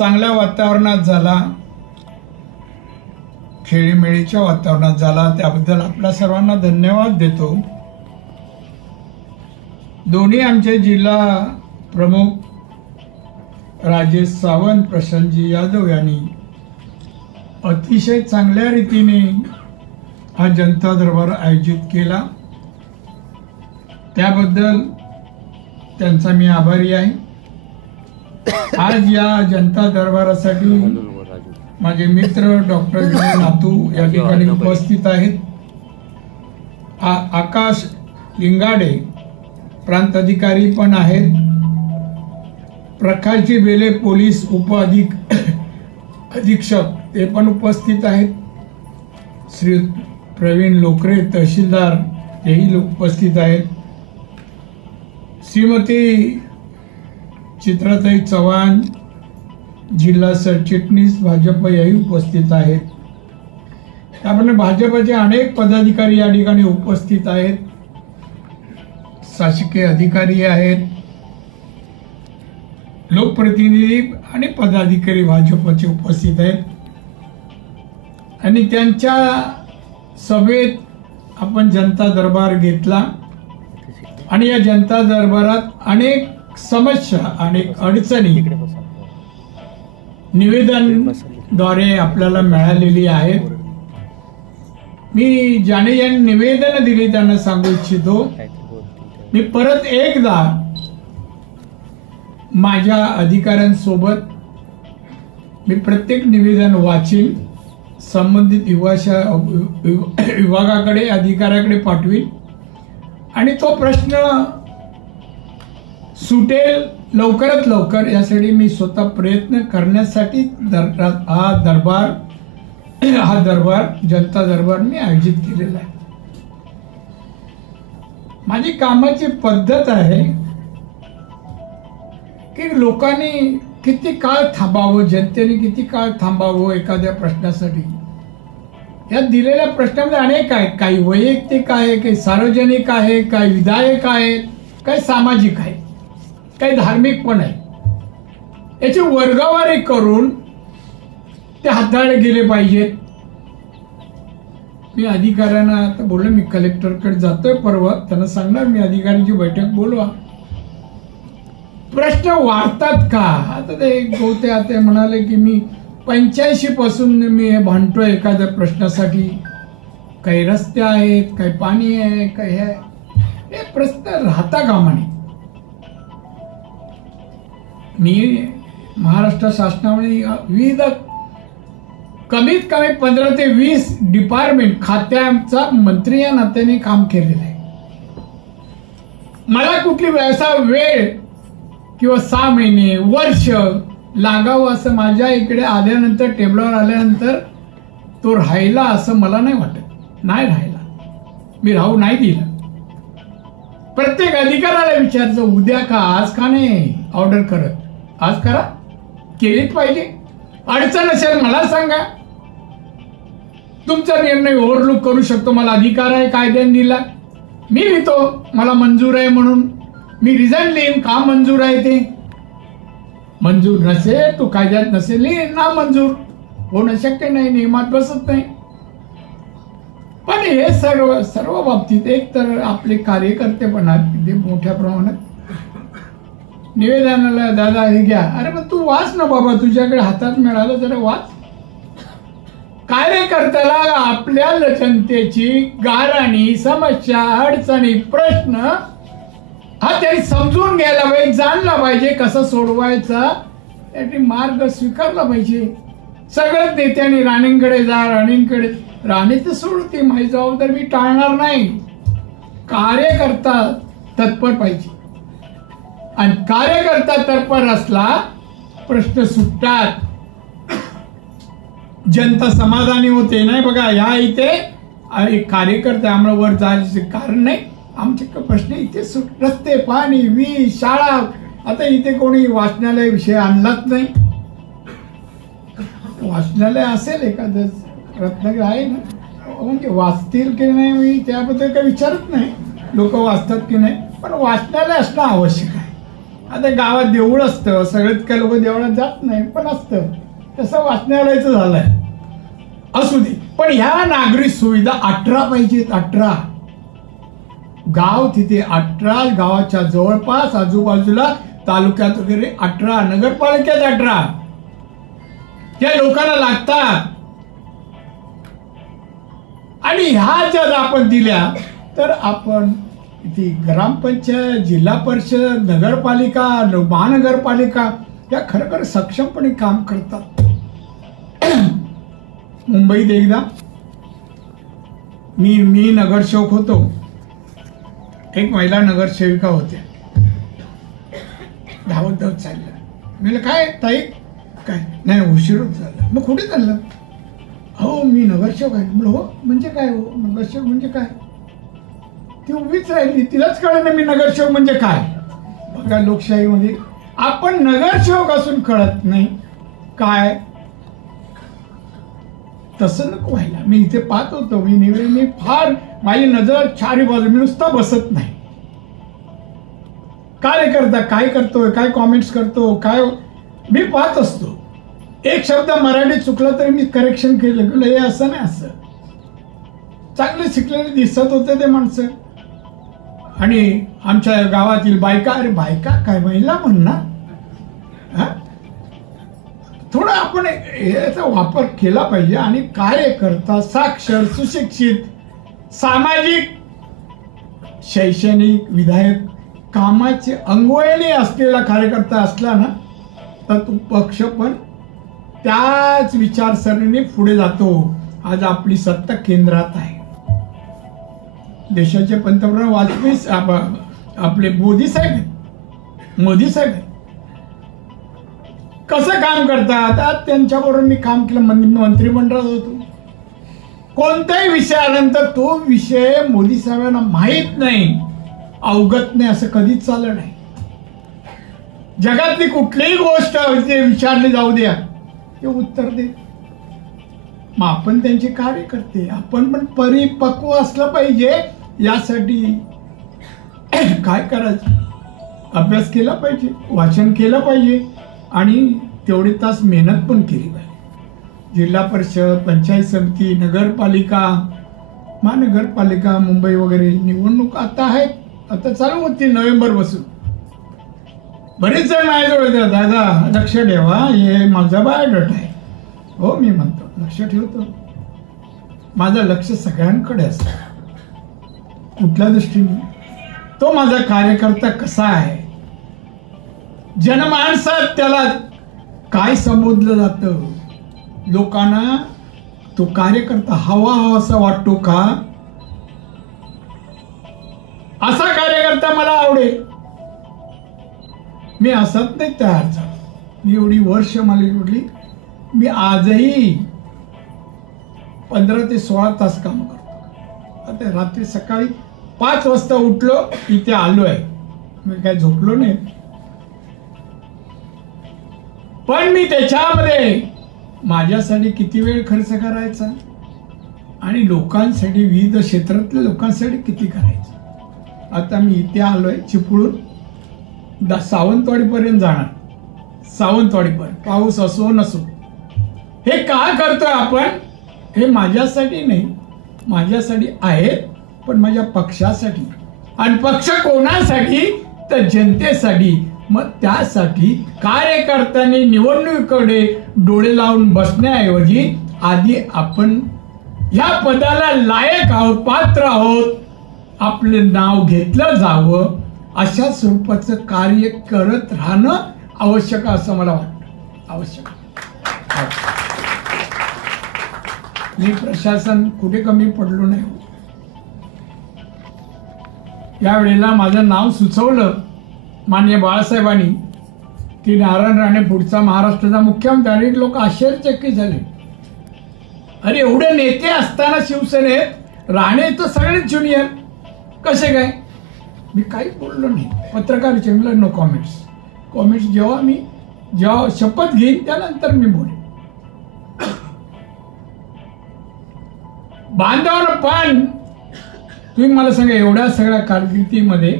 चांगल्या वातावरणात झाला, खेळीमेळीच्या वातावरणात झाला, त्याबद्दल आपल्या सर्वांना धन्यवाद देतो. दोन्ही आमचे जिल्हा प्रमुख राजेश सावंत, प्रशांतजी यादव यांनी अतिशय चांगल्या रीतीने हा जनता दरबार आयोजित केला. त्याबद्दल त्यांचा मी आभारी आहे. आज या जनता दरबारासाठी माझे मित्र डॉक्टर विनय नातू या ठिकाणी उपस्थित आहेत. आकाश लिंगाडे प्रांत अधिकारी पण आहेत. प्रकाशजी बेले पोलीस अधीक्षक ते पण उपस्थित आहेत. श्री प्रवीण लोकरे तहसीलदार हेही उपस्थित आहेत. श्रीमती चित्राताई चव्हाण जिल्हा सरचिटणीस भाजप याही उपस्थित आहेत. त्याप्रमाणे भाजपचे अनेक पदाधिकारी या ठिकाणी उपस्थित आहेत. शासकीय अधिकारी आहेत, लोकप्रतिनिधी आणि पदाधिकारी भाजपचे उपस्थित आहेत. आणि त्यांच्या सभेत आपण जनता दरबार घेतला आणि या जनता दरबारात अनेक समस्या, अनेक अडचणी निवेदनद्वारे आपल्याला मिळालेली आहेत. मी ज्याने ज्याने निवेदन दिली त्यांना सांगू इच्छितो, मी परत एकदा माझ्या अधिकाऱ्यांसोबत मी प्रत्येक निवेदन वाचीन, संबंधित विभागाकडे अधिकाऱ्याकडे पाठवीन आणि तो प्रश्न सुटेल लवकरात लवकर यासाठी मी स्वतः प्रयत्न करण्यासाठी हा दरबार जनता दरबार मी आयोजित केलेला आहे. माझी कामाची पद्धत आहे की लोकांनी किती काळ थांबावं, जनतेने किती काळ थांबावं एखाद्या प्रश्नासाठी. या दिलेल्या प्रश्नामध्ये अनेक आहेत. काही वैयक्तिक आहे, काही सार्वजनिक आहे, काही विधायक आहे, काही सामाजिक आहे, काही धार्मिक पण आहे. याची वर्गवारी करून ते हाताळले गेले पाहिजेत. मी अधिकाऱ्यांना आता बोललो, मी कलेक्टरकडे जातोय परवा, त्यांना सांगणार मी अधिकाऱ्यांची बैठक बोलवा. प्रश्न वाढतात का? आता ते गोते आते म्हणाले की मी 85 पासून मी भांडतोय एखाद्या प्रश्नासाठी. काही रस्ते आहेत, काही पाणी आहे, काही आहे. हे प्रश्न राहता कामा नये. मी महाराष्ट्र शासनाने विविध कमीत कमी 15 ते 20 डिपार्टमेंट खात्यांचा मंत्री या नात्याने काम केलेलं आहे. मला कुठली व्यवसाय वेळ किंवा 6 महिने वर्ष लागावं असं माझ्या इकडे आल्यानंतर, टेबलावर आल्यानंतर तो राहिला असं मला नाही वाटत. नाही राहिला, मी राहू नाही दिलं. प्रत्येक अधिकाऱ्याला विचारायचं, उद्या का आज का नाही ऑर्डर करत, आज करा, केलीच पाहिजे. अडचण असेल मला सांगा, तुमचा निर्णय ओव्हरलूक करू शकतो. मला अधिकार आहे कायद्याने दिला, मी लिहितो मला मंजूर आहे म्हणून. मी रिझाईन लिहीन का मंजूर आहे ते. मंजूर नसेल, तो कायद्यात नसेल, ना मंजूर होणं शक्य नाही, नियमात बसत नाही. पण हे सर्व बाबतीत एक तर आपले कार्यकर्ते पण आहेत ते मोठ्या प्रमाणात निवेदनाला, दादा हे घ्या, अरे मग तू वाच ना बाबा, तुझ्याकडे हातात मिळालं जरा वाच. कार्यकर्त्याला आपल्या जनतेची गाऱ्हाणी, समस्या, अडचणी, प्रश्न हा त्यांनी समजून घ्यायला पाहिजे, जाणला पाहिजे, कसं सोडवायचा यासाठी मार्ग स्वीकारला पाहिजे. सगळ्याच नेत्यांनी राणींकडे जा, राणी तर सोडते, माझी जबाबदारी मी टाळणार नाही. कार्यकर्ता तत्पर पाहिजे आणि कार्यकर्ता तत्पर असला प्रश्न सुटतात, जनता समाधानी होते. नाही बघा, या इथे कार्यकर्ते आम्हाला वर जायचे कारण नाही, आमचे प्रश्न इथे रस्ते, पाणी, वीज, शाळा. आता इथे कोणी वाचनालय विषय आणलाच नाही. वाचनालय असेल एखादं, रत्नागिरी आहे ना, म्हणजे वाचतील की नाही मी त्याबद्दल काही विचारत नाही, लोक वाचतात की नाही, पण वाचनालय असणं आवश्यक आहे. आता गावात देऊळ असतं, सगळेच काय लोक देवळात जात नाही, पण असतं तसं वाचनालयाचं झालंय. असू दे, पण ह्या नागरी सुविधा 18 पाहिजेत. 18 गाव तिथे, 18 गावाच्या जवळपास आजूबाजूला तालुक्यात वगैरे 18, नगरपालिकेत 18 त्या लोकांना लागतात. आणि ह्या जर आपण दिल्या तर आपण ती ग्रामपंचायत, जिल्हा परिषद, नगरपालिका, महानगरपालिका या खरं सक्षमपणे काम करतात. मुंबईत एकदा मी नगरसेवक होतो, एक महिला नगरसेविका होत्या. धावत धावत चाललं. मी काय ताई, काय नाही उशीर झाला. मग कुठे चाललं? हो मी नगरसेवक आहे. म्हणलं हो म्हणजे काय? हो नगरसेवक म्हणजे काय? ती उभीच राहिली, तिलाच कळलं नाही मी नगरसेवक म्हणजे काय. बघा लोकशाहीमध्ये आपण नगरसेवक असून कळत नाही काय. तसं नको व्हायला. मी इथे पाहत होतो, मी फार माझी नजर चारी बाजू, मी नुसता बसत नाही. कार्यकर्ता काय करतोय, काय कॉमेंट्स करतो, काय मी पाहत असतो. एक शब्द मराठी चुकला तरी मी करेक्शन केलं, हे असं नाही असं. चांगले शिकलेले दिसत होते ते माणसं. आणि आमच्या गावातील बायका, अरे बायका काय महिला म्हणणार, थोडा आपण याचा वापर केला पाहिजे. आणि कार्यकर्ता साक्षर, सुशिक्षित, सामाजिक, शैक्षणिक, विधायक कामाचे अंगवळणी असलेला कार्यकर्ता असला ना तर तो पक्ष पण त्याच विचारसरणीने पुढे जातो. आज आपली सत्ता केंद्रात आहे. देशाचे पंतप्रधान वाजपेयी आपले मोदी साहेब कसं काम करतात. आज त्यांच्याबरोबर मी काम केलं, मंत्रिमंडळात होतो. कोणत्याही विषयानंतर तो विषय मोदी साहेबांना माहीत नाही, अवगत नाही असं कधीच चाललं नाही. जगातली कुठलीही गोष्ट विचारली जाऊ द्या, ते उत्तर दे. मग आपण त्यांचे कार्यकर्ते, आपण पण परिपक्व असलं पाहिजे. यासाठी काय करायचं, अभ्यास केला पाहिजे, वाचन केलं पाहिजे आणि तेवढे तास मेहनत पण केली पाहिजे. जिल्हा परिषद, पंचायत समिती, नगरपालिका, महानगरपालिका, मुंबई वगैरे निवडणूक आता आहेत, आता चालू होती नोव्हेंबर पासून. बरेच जण माझ्याजवळ येतात, दादा लक्ष ठेवा, हे माझा बायोडाटा आहे. हो मी म्हणतो लक्ष ठेवतो. माझं लक्ष सगळ्यांकडे असतं. कुठल्या दृष्टीने? तो माझा कार्यकर्ता कसा आहे, जनमानसात त्याला काय संबोधलं जातं, लोकांना तो कार्यकर्ता हवा असा वाटतो का, असा कार्यकर्ता मला आवडेल. मी असत नाही तयार झालो. मी एवढी वर्ष मला एवढी, मी आजही 15 ते 16 तास काम करतो. आता रात्री सकाळी 5 वाजता उठलो, इथे आलो आहे. मी काय झोपलो नाही, पण मी त्याच्यामध्ये माझ्यासाठी किती वेळ खर्च करायचा आणि लोकांसाठी, विविध क्षेत्रातल्या लोकांसाठी किती करायचं. आता मी इथे आलोय चिपळूण सावंतवाडीपर्यंत जाणार. सावंतवाडीपर्यंत पाऊस असो नसो. हे का करतोय आपण? हे माझ्यासाठी नाही, माझ्यासाठी आहेत, पण माझ्या पक्षासाठी. आणि पक्ष कोणासाठी? तर जनतेसाठी. मग त्यासाठी कार्यकर्त्यांनी निवडणुकीकडे डोळे लावून बसण्याऐवजी आधी आपण या पदाला लायक आहोत, पात्र आहोत, आपले नाव घेतलं जावं, अशा स्वरूपाचं कार्य करत राहणं आवश्यक असं मला वाटतं. आवश्यक. मी प्रशासन कुठे कमी पडलो नाही. यावेळेला माझं नाव सुचवलं माननीय बाळासाहेबांनी की नारायण राणे पुढचा महाराष्ट्राचा मुख्यमंत्री. अनेक लोक आश्चर्यचकित झाले. अरे एवढे नेते असताना शिवसेनेत राणे तर सगळेच ज्युनियर कसे काय? मी काही बोललो नाही. पत्रकाराचे नो कॉमेंट्स जेव्हा शपथ घेईन त्यानंतर मी बोलेन. बांधवांना पण तुम्ही मला सांगा, एवढ्या सगळ्या कारकिर्दीमध्ये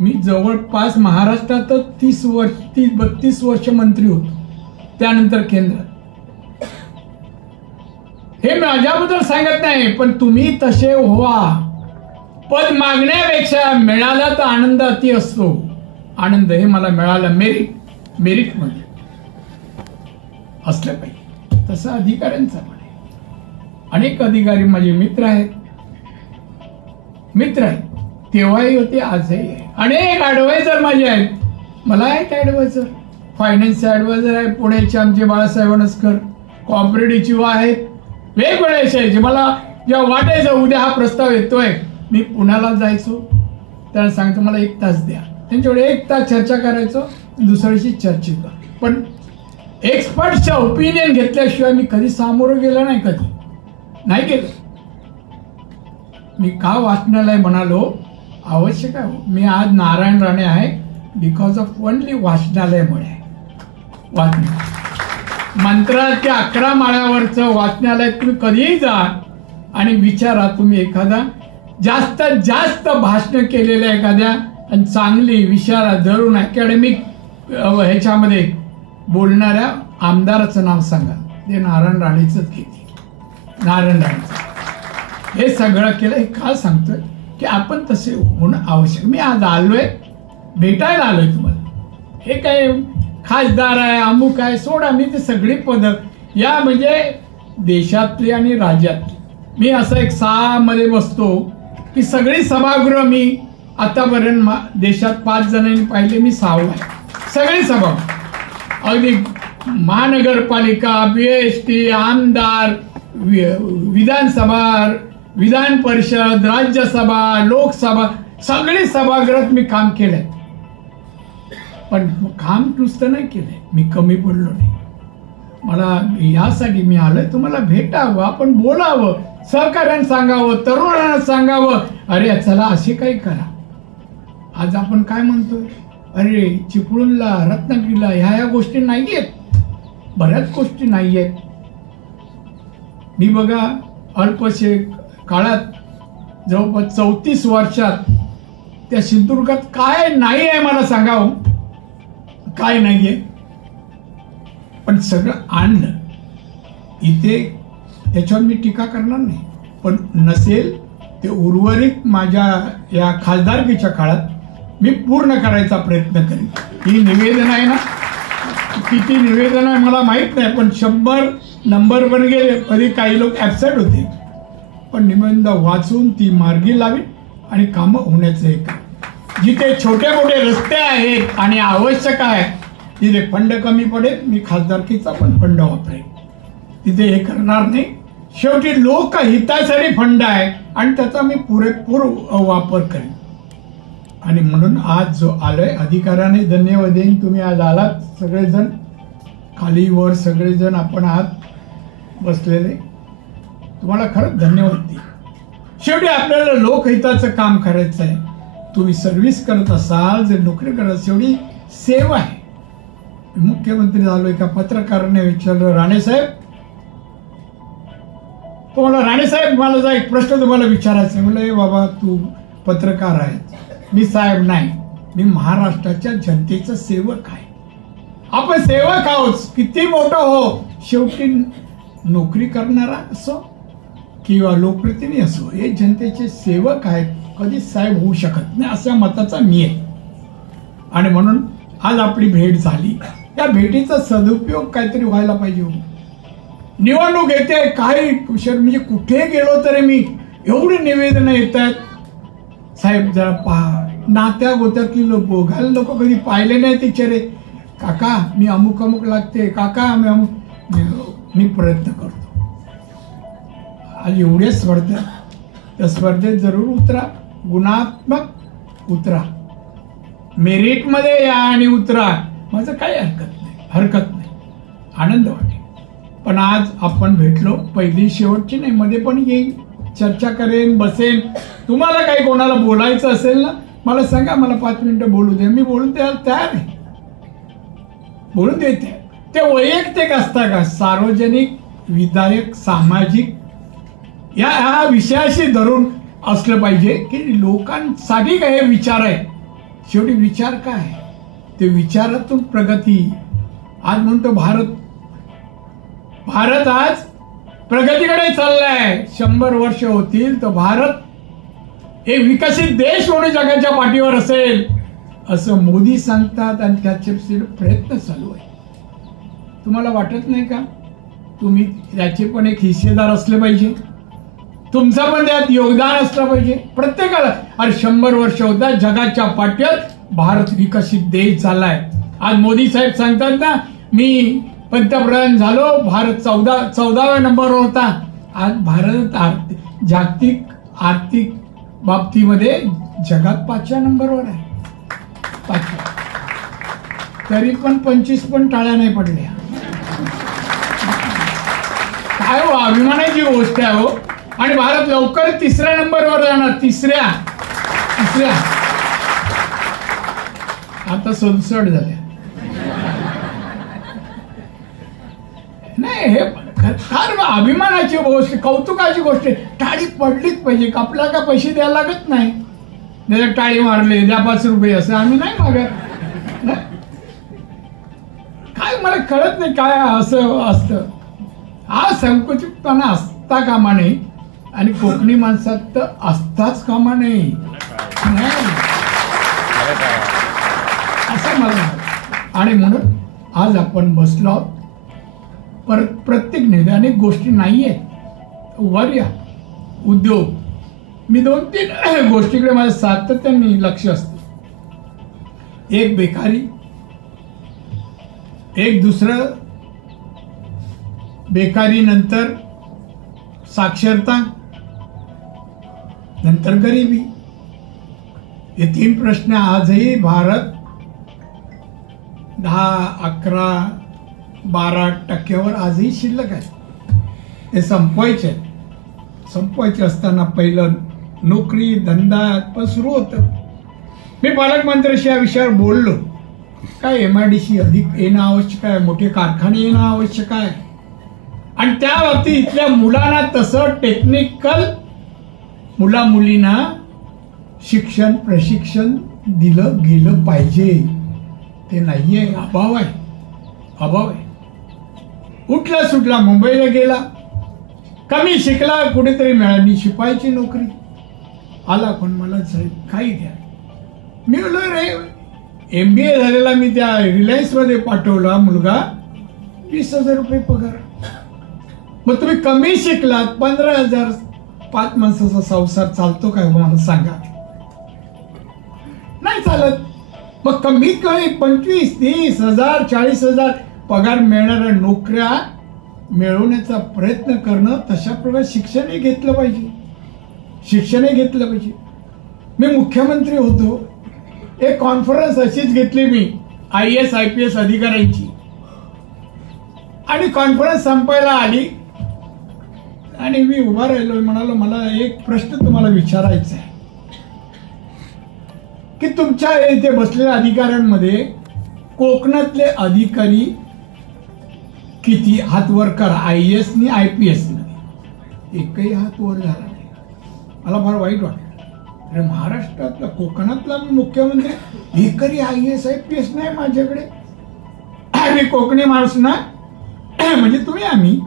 मी जवळपास महाराष्ट्रात 32 वर्ष मंत्री होतो, त्यानंतर केंद्र. हे माझ्याबद्दल सांगत नाही, पण तुम्ही तसे व्हा. पद मागण्यापेक्षा मिळाला तर आनंद अति असतो. आनंद हे मला मिळालं मेरिटमध्ये असलं पाहिजे. तसं अधिकाऱ्यांचा म्हणे. अनेक अधिकारी माझे मित्र आहेत, तेव्हाही होते, आजही आहे. अनेक ॲडवायझर माझे आहेत. मला एक ॲडवायझर, फायनान्स ॲडवायझर आहे पुण्याचे आमचे बाळासाहेब अनसकर, कॉपरेटिव्हचे आहेत, वेगवेगळे असायचे. मला जेव्हा वाटायचं उद्या हा प्रस्ताव येतोय, मी पुण्याला जायचो, त्यांना सांगतो मला 1 तास द्या. त्यांच्याकडे 1 तास चर्चा करायचो, दुसऱ्याशी चर्चेत. पण एक्सपर्टच्या ओपिनियन घेतल्याशिवाय मी कधी सामोरं गेलो नाही, कधी नाही गेलो. मी का वाचनालय म्हणालो, आवश्यक आहे. मी आज नारायण राणे आहे बिकॉज ऑफ ओनली वाचनालयामुळे. मंत्राच्या 11 माळ्यावरचं वाचनालय तुम्ही कधीही जा आणि विचारा. तुम्ही एखादा जास्तीत जास्त भाषण केलेल्या एखाद्या आणि चांगली विचारा धरून अकॅडमिक ह्याच्यामध्ये बोलणाऱ्या आमदाराचं नाव सांगा. ते नारायण राणेचंच घेते. नारायण राणेचं हे सगळं केलं. हे का सांगतोय की आपण तसे होणं आवश्यक. मी आज आलोय, भेटायला आलोय तुम्हाला. हे काय खासदार आहे, अमुक आहे, सोडा. मी ते सगळी पदं या म्हणजे देशातली आणि राज्यातली. मी असं एक 6 मध्ये बसतो की सगळी सभागृह मी आतापर्यंत देशात 5 जणांनी पाहिले, मी 6वा आहे. सगळी सभा, अगदी महानगरपालिका, BST, आमदार, विधानसभा, विधान परिषद, राज्यसभा, लोकसभा, सगळी सभागृहात मी काम केलंय. पण काम नुसतं नाही केलंय, मी कमी पडलो नाही. मला यासाठी मी आलोय तुम्हाला भेटावं, आपण बोलावं, सहकार्यानं सांगावं, तरुणांना सांगावं, अरे चला असे काही करा. आज आपण काय म्हणतोय, अरे चिपळूणला, रत्नागिरीला ह्या गोष्टी नाही आहेत, बऱ्याच गोष्टी नाही आहेत. मी बघा अल्पशे काळात जवळपास 34 वर्षात त्या सिंधुदुर्गात काय नाही आहे मला सांगावं, काय नाहीये. पण सगळं आणलं इथे, त्याच्यावर मी टीका करणार नाही. पण नसेल ते उर्वरित माझ्या या खासदारकीच्या काळात मी पूर्ण करायचा प्रयत्न करेन. ही निवेदन आहे ना, किती निवेदन आहे मला माहीत नाही, पण 100 नंबर पण गेले. कधी काही लोक ॲबसेंट होते, पण निबंध वाचून ती मार्गी लावी आणि कामं होण्याचं एक. जिथे छोटे मोठे रस्ते आहेत आणि आवश्यक आहे तिथे फंड कमी पडेल, मी खासदारकीचा पण फंड वापरेन. तिथे हे करणार नाही. शेवटी लोकहितासाठी फंड आहे आणि त्याचा मी पुरेपूर वापर करेन. आणि म्हणून आज जो आलोय, अधिकाऱ्याने धन्यवाद देईन. तुम्ही आज आलात सगळेजण, खाली वर सगळेजण आपण आहात बसलेले, तुम्हाला खरंच धन्यवाद देईन. शेवटी आपल्याला लोकहिताचं काम करायचं आहे. तुम्ही सर्व्हिस करत असाल, जर नोकरी करत, शेवटी सेवा आहे. मुख्यमंत्री झालो, एका पत्रकाराने विचारलं, राणेसाहेब मला एक प्रश्न तुम्हाला विचारायचा. म्हणलं, बाबा तू पत्रकार आहे. मी साहेब नाही, मी महाराष्ट्राच्या जनतेचा सेवक आहे. आपण सेवक आहोत, किती मोठं हो, शेवटी नोकरी करणारा असो किंवा लोकप्रतिनिधी असो, हे जनतेचे सेवक आहेत, कधी साहेब होऊ शकत नाही, अशा मताचा मी आहे. आणि म्हणून आज आपली भेट झाली. त्या भेटीचा सदुपयोग काहीतरी व्हायला पाहिजे. निवडणूक येते, काही म्हणजे कुठे गेलो तरी मी एवढे निवेदन येत आहेत, साहेब जरा पहा. नात्या गोत्यातली लोक कधी पाहिले नाही तिचे, काका मी अमुक लागते, काका मी मी प्रयत्न करतो. आज एवढे स्पर्धा, त्या स्पर्धेत जरूर उतरा, गुणात्मक उतरा, मेरिटमध्ये या आणि उतरा. माझं काही हरकत नाही, आनंद वाटेल. पण आज आपण भेटलो, पहिली शेवटची नाही, मध्ये पण येईन, चर्चा करेन, बसेन. तुम्हाला काही कोणाला बोलायचं असेल ना, मला सांगा, मला 5 मिनिटं बोलू द्या, मी बोलून द्यायला तयार आहे, बोलून देते. ते वैयक्तिक असता का, सार्वजनिक, विधायक, सामाजिक या विषयाशी धरून असलं पाहिजे की लोकांसाठी काय विचार आहे शेवटी विचार काय, ते विचारातून प्रगती. आज म्हणतो भारत आज प्रगतीकडे चाललाय. 100 वर्ष होतील तर भारत एक विकसित देश म्हणून जगाच्या पाठीवर असेल असं मोदी सांगतात आणि त्याचे प्रयत्न चालू आहे. तुम्हाला वाटत नाही का तुम्ही त्याचे पण एक हिस्सेदार असले पाहिजे, तुमचं पण त्यात योगदान असलं पाहिजे प्रत्येकाला. अरे 100 वर्ष होतात जगाच्या पाठीवर भारत विकसित देश झालाय. आज मोदी साहेब सांगतात ना, मी पंतप्रधान झालो, भारत 14व्या नंबरवर होता. आज भारत जागतिक आर्थिक बाबतीमध्ये जगात 5व्या नंबरवर आहे. 5व्या. तरी पण 25 पण टाळ्या नाही पडल्या. काय हो, अभिमानाची गोष्ट आहे हो. आणि भारत लवकर 3ऱ्या नंबरवर जाणार. तिसऱ्या आता 67 झाल्या. नाही, हे फार अभिमानाची गोष्ट, कौतुकाची गोष्ट. टाळी पडलीच पाहिजे. आपल्याला का पैसे द्यायला लागत नाही. त्याला टाळी मारले द्या 5 रुपये असं आम्ही नाही मागत. काय मला कळत नाही काय असं असतं. हा संकुचितपणा असता कामा नये आणि कोकणी माणसात तर असताच कामा नये असं मला वाटतं. आणि म्हणून आज आपण बसलो आहोत. प्रत्येक निर्णय अनेक गोष्टी नाही आहेत. वर या उद्योग, मी 2-3 गोष्टीकडे माझं सातत्याने लक्ष असतं. एक बेकारी, एक दुसरं बेकारी, नंतर साक्षरता, नंतर गरिबी. हे 3 प्रश्न आजही भारत 10-11-12% आजही शिल्लक आहे. ते संपवायचे असताना पहिलं नोकरी धंदा पण सुरू होतं. मी पालकमंत्र्याशी या विषयावर बोललो. काय MIDC अधिक येणं आवश्यक आहे, मोठे कारखाने येणं आवश्यक आहे. आणि त्या बाबतीत इथल्या मुलांना तसं टेक्निकल मुला-मुलींना शिक्षण प्रशिक्षण दिलं गेलं पाहिजे. ते नाहीये, अभाव आहे. उठला सुटला मुंबईला गेला, कमी शिकला, कुठेतरी मिळाली शिपाईची नोकरी, आला पण मला काही द्या. मी बोललो रे MBA झालेला मी त्या रिलायन्समध्ये पाठवला मुलगा, 20,000 रुपये पगार. मग तुम्ही कमी शिकलात, 15,000 5 माणसाचा संसार चालतो काय मला सांगा. नाही चालत. मग कमीत कमी 25,000-30,000 40,000 पगार मिळणाऱ्या नोकऱ्या मिळवण्याचा प्रयत्न करणं, तशा प्रकारे शिक्षणही घेतलं पाहिजे. मी मुख्यमंत्री होतो, एक कॉन्फरन्स अशीच घेतली मी IAS IPS अधिकाऱ्यांची. आणि कॉन्फरन्स संपायला आली आणि मी उभा राहिलो. म्हणालो मला एक प्रश्न तुम्हाला विचारायचा आहे की तुमच्या इथे बसलेल्या अधिकाऱ्यांमध्ये कोकणातले अधिकारी किती? हात वर करा. IAS नि IPS मध्ये एकही हात वर झाला नाही. मला फार वाईट वाटलं. अरे महाराष्ट्रातला कोकणातला मी मुख्यमंत्री, एकही IAS IPS नाही माझ्याकडे. आम्ही कोकणी माणूस ना म्हणजे तुम्ही आम्ही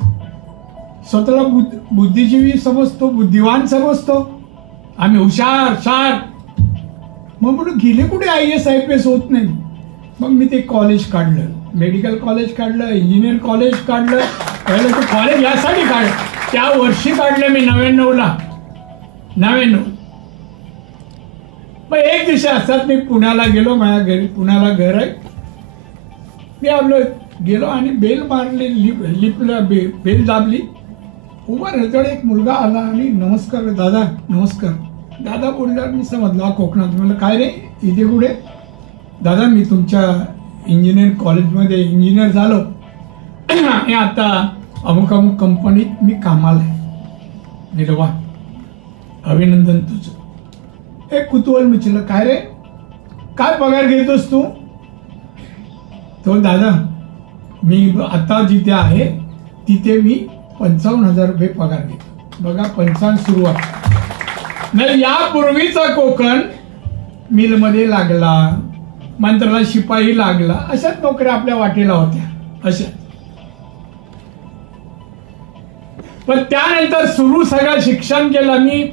स्वतःला बुद्धिजीवी समजतो, बुद्धिवान समजतो, आम्ही हुशार शार्प. मग म्हणून गेले कुठे IAS IPS होत नाही. मग मी ते कॉलेज काढलं, मेडिकल कॉलेज काढलं, इंजिनियर कॉलेज काढलं. पहिलं ते कॉलेज यासाठी काढलं, त्या वर्षी काढलं मी 99ला. मग एक दिवशी असतात मी पुण्याला गेलो. माझ्या घरी पुण्याला घर आहे. मी आपलं गेलो आणि बेल मारली, लिपला बेल दाबली. उभा राहतो. एक मुलगा आला आणि नमस्कार दादा, नमस्कार. दादा बोलल्यावर मी समजला कोकणात. म्हणलं काय रे इथे कुठे? दादा मी तुमच्या इंजिनिअर कॉलेजमध्ये इंजिनियर झालो आणि आता अमुक कंपनीत मी कामाला आहे. मी वा अभिनंदन तुझं. एक कुतूहल मिचलं, काय रे काय पगार घेतोस तू? तो दादा मी आता जिथे आहे तिथे मी 55,000 रुपये पगार घेतो. बघा 55 सुरुवात. नाही यापूर्वीचा कोकण मिलमध्ये लागला, मंत्राला शिपाई लागला, अशाच नोकऱ्या आपल्या वाटेला होत्या अशा. पण त्यानंतर सुरू सगळं शिक्षण केलं मी.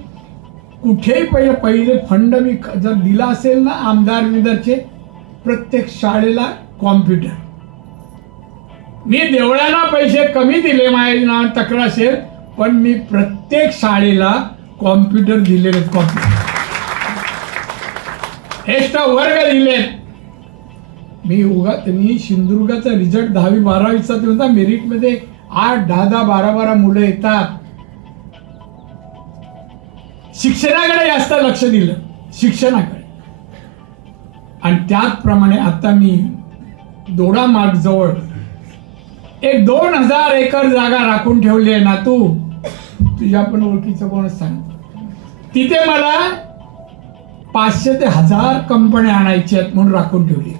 कुठेही पहिले फंड मी जर दिला असेल ना आमदार विदरचे, प्रत्येक शाळेला कॉम्प्युटर. मी देवळांना पैसे कमी दिले, माझ्या नाव तक्रार असेल, पण मी प्रत्येक शाळेला कॉम्प्युटर दिलेले. कॉम्प्युटर एक्स्ट्रा वर्ग दिलेत. मी सिंधुदुर्गाचा रिझल्ट 10वी 12वीचा होता. मेरिटमध्ये 8, 10, 12 मुलं येतात. शिक्षणाकडे जास्त लक्ष दिलं, शिक्षणाकडे. आणि त्याचप्रमाणे आता मी दोडा मार्ग जवळ एक 2000 एकर जागा राखून ठेवली आहे ना. तुझ्या पण ओळखीचं कोणच सांग. तिथे मला 500 ते 1000 कंपन्या आणायच्या आहेत म्हणून राखून ठेवली.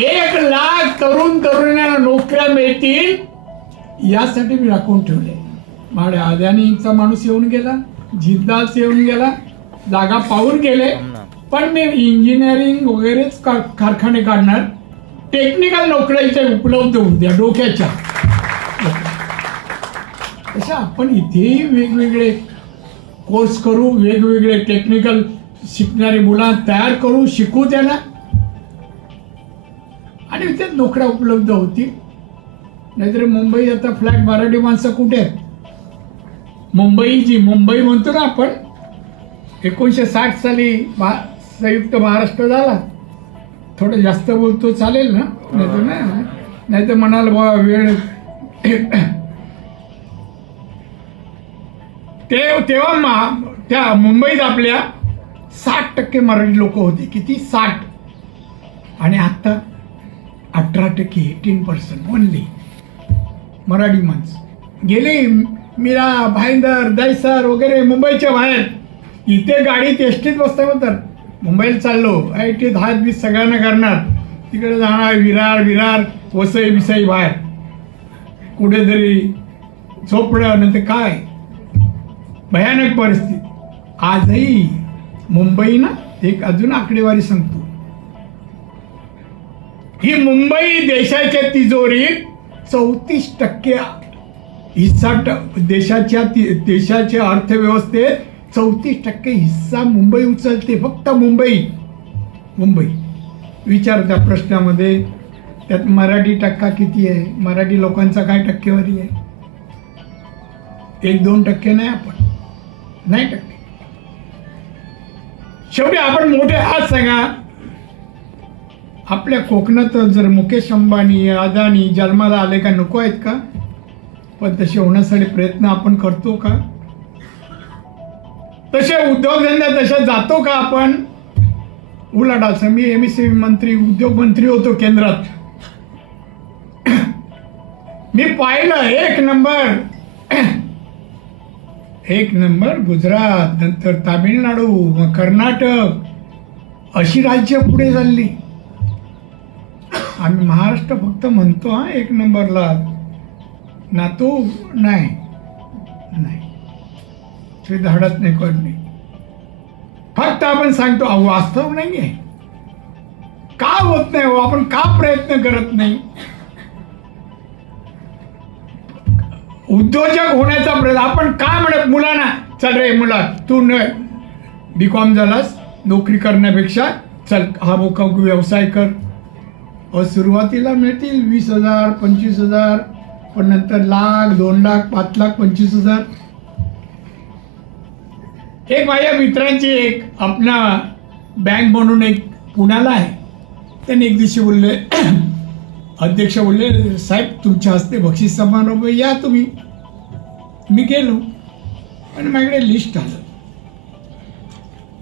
1 लाख तरुणांना नोकऱ्या मिळतील यासाठी मी राखून ठेवले. माझ्या अदानीचा माणूस येऊन गेला, जिद्दास येऊन गेला, जागा पाहून गेले. पण मी इंजिनिअरिंग वगैरेच कारखाने काढणार, टेक्निकल नोकऱ्याच्या उपलब्ध होऊ द्या डोक्याच्या. तशा आपण इथेही वेगवेगळे कोर्स करू, वेगवेगळे टेक्निकल शिकणारी मुलं तयार करू, शिकू त्यांना, आणि इथे नोकऱ्या उपलब्ध होतील. नाहीतर मुंबई आता फ्लॅट मराठी माणसं कुठे आहेत? मुंबई म्हणतो ना आपण, 1960 साली संयुक्त महाराष्ट्र झाला. थोडं जास्त बोलतो चालेल ना? नाही तर म्हणाल बाबा वेळ. तेव्हा त्या मुंबईत आपल्या 60% मराठी लोक होते. किती? 60. आणि आता 18%, 18% ओनली मराठी माणसं गेली. मीरा, भाईंदर, दहिसर वगैरे मुंबईच्या बाहेर. इथे गाडीत एसटीत बसता मुंबईला चाललो, IT 10-20 सगळ्यांना करणार, तिकडे जाणार विरार वसई बिसाई बाहेर कुठेतरी झोपडं. नंतर काय भयानक परिस्थिती. आजही मुंबई ना, एक अजून आकडेवारी सांगतो, ही मुंबई देशाच्या तिजोरीत 34% हिस्सा, देशाच्या अर्थव्यवस्थेत 34% हिस्सा मुंबई उचलते. फक्त मुंबई. विचार त्या प्रश्नामध्ये. त्यात मराठी टक्का किती आहे? मराठी लोकांचा काय टक्केवारी आहे? 1-2% नाही. आपण नाही टक्के. शेवटी आपण मोठे आज सांगा, आपल्या कोकणात जर मुकेश अंबानी, अदानी जन्माला आले का? नको आहेत का? पण तसे होण्यासाठी प्रयत्न आपण करतो का? तसे उद्योगधंदा तशा जातो का आपण? उलट असं मी MSME मंत्री, उद्योग मंत्री होतो केंद्रात. मी पाहिलं एक नंबर गुजरात, नंतर तामिळनाडू, मग कर्नाटक, अशी राज्य पुढे चालली. आम्ही महाराष्ट्र फक्त म्हणतो हा 1 नंबरला ना. तो नाही ते धाडत नाही कोणी. फक्त आपण सांगतो वास्तव नाही आहे. का होत नाही? आपण का प्रयत्न करत नाही? उद्योजक होण्याचा प्रयत्न आपण का म्हणत मुलांना, चल रे मुला तू BCom झालास, नोकरी करण्यापेक्षा चल हा मोका व्यवसाय कर. सुरुवातीला मिळतील 20,000, 25,000, पण नंतर 1,00,000, 2,00,000, 5,00,000, 25,000. एक माझ्या मित्रांची एक आपला बँक म्हणून एक पुण्याला आहे. त्यांनी एक दिवशी बोलले, अध्यक्ष बोलले, साहेब तुमच्या हस्ते बक्षीस समारोह या तुम्ही. मी गेलो आणि माझ्याकडे लिस्ट आलं.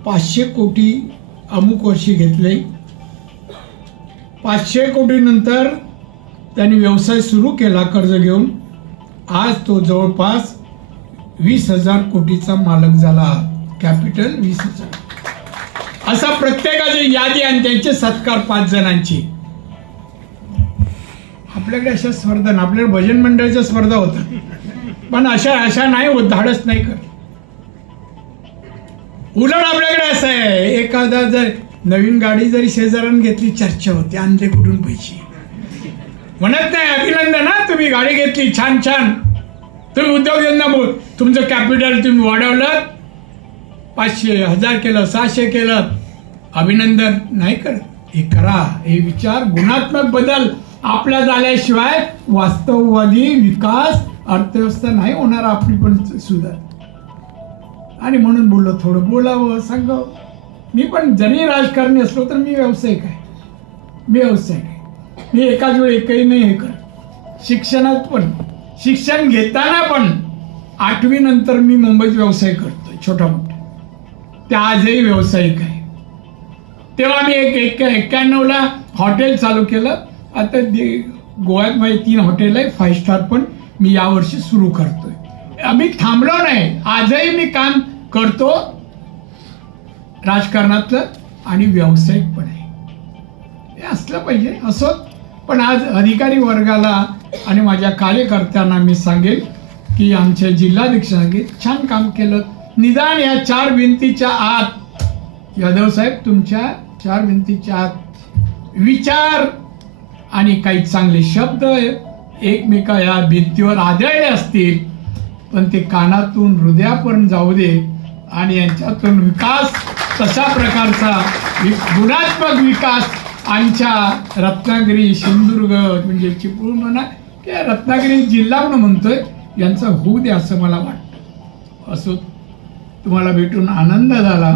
500 कोटी अमुक वर्षी घेतले. 500 कोटी नंतर त्यांनी व्यवसाय सुरू केला कर्ज घेऊन. आज तो जवळपास 20,000 कोटीचा मालक झाला. कॅपिटल 20,000. असा प्रत्येकाची यादी आणि त्यांचे सत्कार 5 जणांची. आपल्याकडे अशा स्पर्धा, आपल्याकडे भजन मंडळाच्या स्पर्धा होतात, पण अशा नाही होत. धाडस नाही करत. उलट आपल्याकडे असं आहे, एखादा जर नवीन गाडी जरी शेजाऱ्यानं घेतली चर्चा होते, आणले कुठून पैसे म्हणत नाही. अभिनंदन ना, तुम्ही गाडी घेतली, छान छान, तुम्ही उद्योगधंदा बोल, तुमचं कॅपिटल तुम्ही वाढवलं, 500 1000 केलं, 600 केलं, अभिनंदन नाही करत. हे करा, हे विचार, गुणात्मक बदल आपल्या झाल्याशिवाय वास्तववादी विकास अर्थव्यवस्था नाही होणार आपली पण सुद्धा. आणि म्हणून बोललो, थोडं बोलावं, सांगावं. मी पण जरी राजकारणी असलो तर मी व्यावसायिक आहे, मी एकाच वेळी एकही नाही हे करत. शिक्षणात पण, शिक्षण घेताना पण 8वी नंतर मी मुंबईत व्यवसाय करतोय छोटा मोठा, त्या आजही व्यावसायिक आहे. तेव्हा मी 91ला हॉटेल चालू केलं. आता गोव्यात माझे 3 हॉटेल आहे, 5 स्टार पण मी यावर्षी सुरू करतोय. आम्ही थांबलो नाही, आजही मी काम करतो राजकारणातलं आणि व्यावसायिक पण आहे. हे असलं पाहिजे असो. पण आज अधिकारी वर्गाला आणि माझ्या कार्यकर्त्यांना मी सांगेल की आमच्या जिल्हाध्यक्षांनी छान काम केलं. निदान या 4 भिंतीच्या आत, यादव साहेब, तुमच्या 4 भिंतीच्या आत विचार आणि काही चांगले शब्द एकमेका या भिंतीवर आदळले असतील, पण ते कानातून हृदयापर्यंत जाऊ दे आणि यांच्यातून विकास, तशा प्रकारचा गुणात्मक विकास आमच्या रत्नागिरी, सिंधुदुर्ग, म्हणजे चिपळूण म्हणा किंवा रत्नागिरी जिल्हा म्हणून म्हणतोय, यांचा होऊ दे असं मला वाटतं. असो, तुम्हाला भेटून आनंद झाला.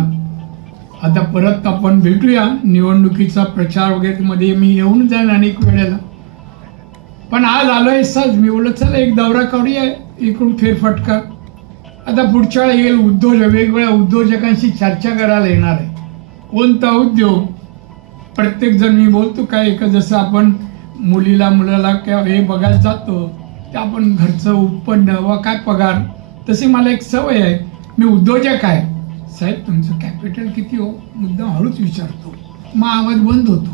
आता परत आपण भेटूया. निवडणुकीचा प्रचार वगैरे मध्ये मी येऊन जाईन अनेक वेळेला, पण आज आलोय सहज. मी बोलत चला एक दौरा काढूया, इकडून फेरफटका. आता पुढच्या वेळी येईल वेगवेगळ्या उद्योजकांशी चर्चा करायला येणार आहे. कोणता उद्योग, प्रत्येक जण मी बोलतो काय, एक जसं आपण मुलाला किंवा हे बघायला जातो, ते आपण घरचं उत्पन्न वा काय पगार, तशी मला एक सवय आहे. मी उद्योजक आहे, साहेब तुमचं कॅपिटल किती हो, मुद्दाम हळूच विचारतो, मग आवाज बंद होतो.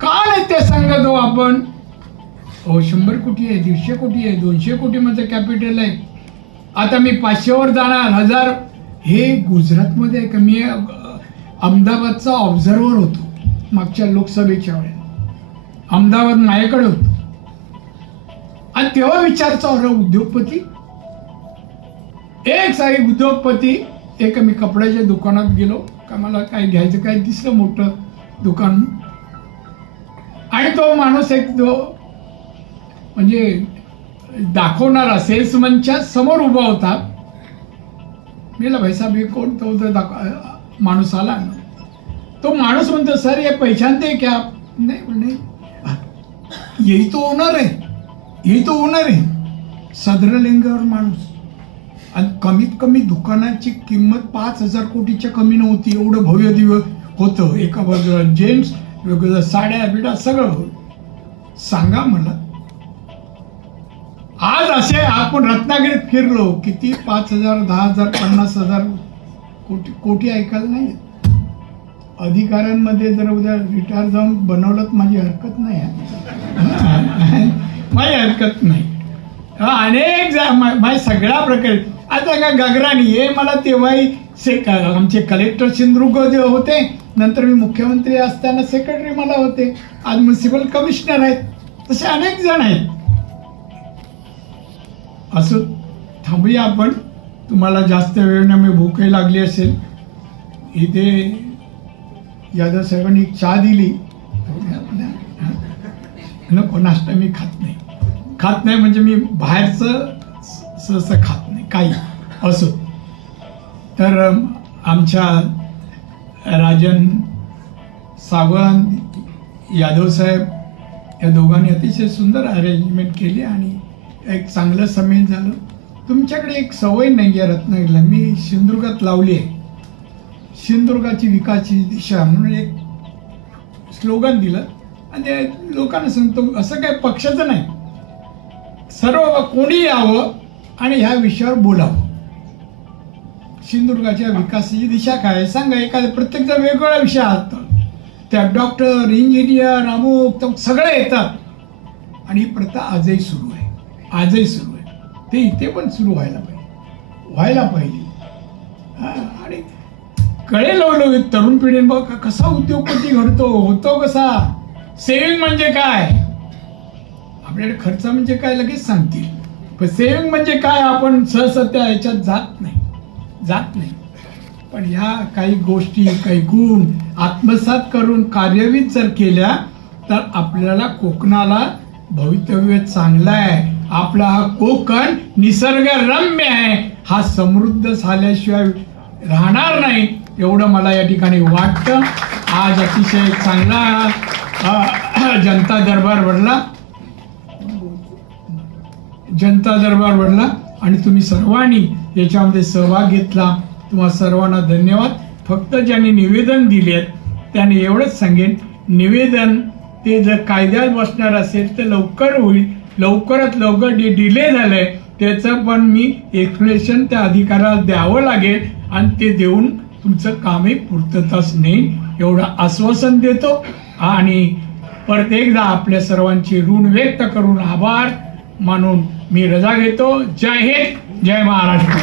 का नाही ते सांगतो आपण, हो 100 कोटी आहे, 150 कोटी आहे, 200 कोटी माझं कॅपिटल आहे. आता मी 500वर जाणार, 1000. हे गुजरातमध्ये आहे का? मी अहमदाबादचा ऑब्झर्वर होतो मागच्या लोकसभेच्या वेळेला, अहमदाबाद माझ्याकडे होतो. आणि तेव्हा विचारचा होता उद्योगपती, एक सारी उद्योगपती. एक मी कपड्याच्या दुकानात गेलो का, मला काय घ्यायचं काय दिसलं मोठं दुकान, आणि तो माणूस एक म्हणजे दाखवणारा सेल्समनच्या समोर उभा होता. मी भाई साहेब हे कोण? तो माणूस आला. तो माणूस म्हणतो, सर ये पहचानते क्या? नाही, यही तो ओनर आहे. सदर लिंगावर माणूस. आणि कमीत कमी दुकानाची किंमत 5000 कोटीच्या कमी नव्हती. एवढं भव्य दिव्य होतं. एका बाजूला जेम्स, वेगवेगळ्या साड्या बिड्या सगळं. सांगा मला, आज असे आपण रत्नागिरीत फिरलो, किती 5000, 10000, 50000 कोटी ऐकायला नाही. अधिकाऱ्यांमध्ये जर उद्या रिटायर जाऊन बनवलं तर माझी हरकत नाही. अनेक माझ्या सगळ्या प्रकारे. आता का गगराणी हे मला तेव्हाही आमचे कलेक्टर सिंधुदुर्ग होते, नंतर मी मुख्यमंत्री असताना सेक्रेटरी मला होते, आज म्युन्सिपल कमिशनर आहेत. तसे अनेक जण आहेत. असं थांबूया आपण. तुम्हाला जास्त वेळ ना, मी भूकही लागली असेल. इथे यादव साहेबांनी एक चहा दिली. नको, नाश्ता मी खात नाही म्हणजे मी बाहेरचं सहसा खात नाही काही. असो, तर आमच्या राजन सावंत, यादव साहेब या दोघांनी अतिशय सुंदर अरेंजमेंट केली आणि एक चांगलं समेट झालं. तुमच्याकडे एक सवय नाही आहे रत्नागिरीला, मी सिंधुदुर्गात लावली आहे. सिंधुदुर्गाची विकासाची दिशा म्हणून एक स्लोगन दिलं आणि लोकांना सांगतो, असं काही पक्षाचं नाही, सर्व कोणी यावं आणि ह्या विषयावर बोलावं. सिंधुदुर्गाच्या विकासाची दिशा काय सांगा. एखाद्या प्रत्येकचा वेगवेगळा विषय असतो. त्या डॉक्टर, इंजिनियर, अमुक सगळे येतात. आणि ही प्रथा आजही सुरू आहे. ते इथे पण सुरू व्हायला पाहिजे. आणि कळेल तरुण पिढीने बघ कसा उद्योगपती घडतो होतो कसा. सेव्हिंग म्हणजे काय, आपल्याकडे खर्च म्हणजे काय लगेच सांगतील, पण सेव्हिंग म्हणजे काय आपण सहसा त्या ह्याच्यात जात नाही. पण ह्या काही गोष्टी काही गुण आत्मसात करून कार्यान्वित जर केल्या तर आपल्याला कोकणाला भवितव्य चांगलं आहे. आपला हा कोकण निसर्गरम्य आहे, हा समृद्ध झाल्याशिवाय राहणार नाही एवढं मला या ठिकाणी वाटतं. आज अतिशय चांगला जनता दरबार भरला आणि तुम्ही सर्वांनी याच्यामध्ये सहभाग घेतला. तुम्हा सर्वांना धन्यवाद. फक्त ज्यांनी निवेदन दिलेत त्याने एवढंच सांगेन, निवेदन ते जर कायद्यात बसणार असेल तर लवकर होईल, लवकरात लवकर जे डिले झालंय त्याचं पण मी एक्सप्लेनेशन त्या अधिकाऱ्याला द्यावं लागेल आणि ते देऊन तुमचं कामही पूर्तताच नेईल एवढं आश्वासन देतो. आणि परत एकदा आपल्या सर्वांची ऋण व्यक्त करून आभार मानून मी रजा घेतो. जय हिंद, जय महाराष्ट्र.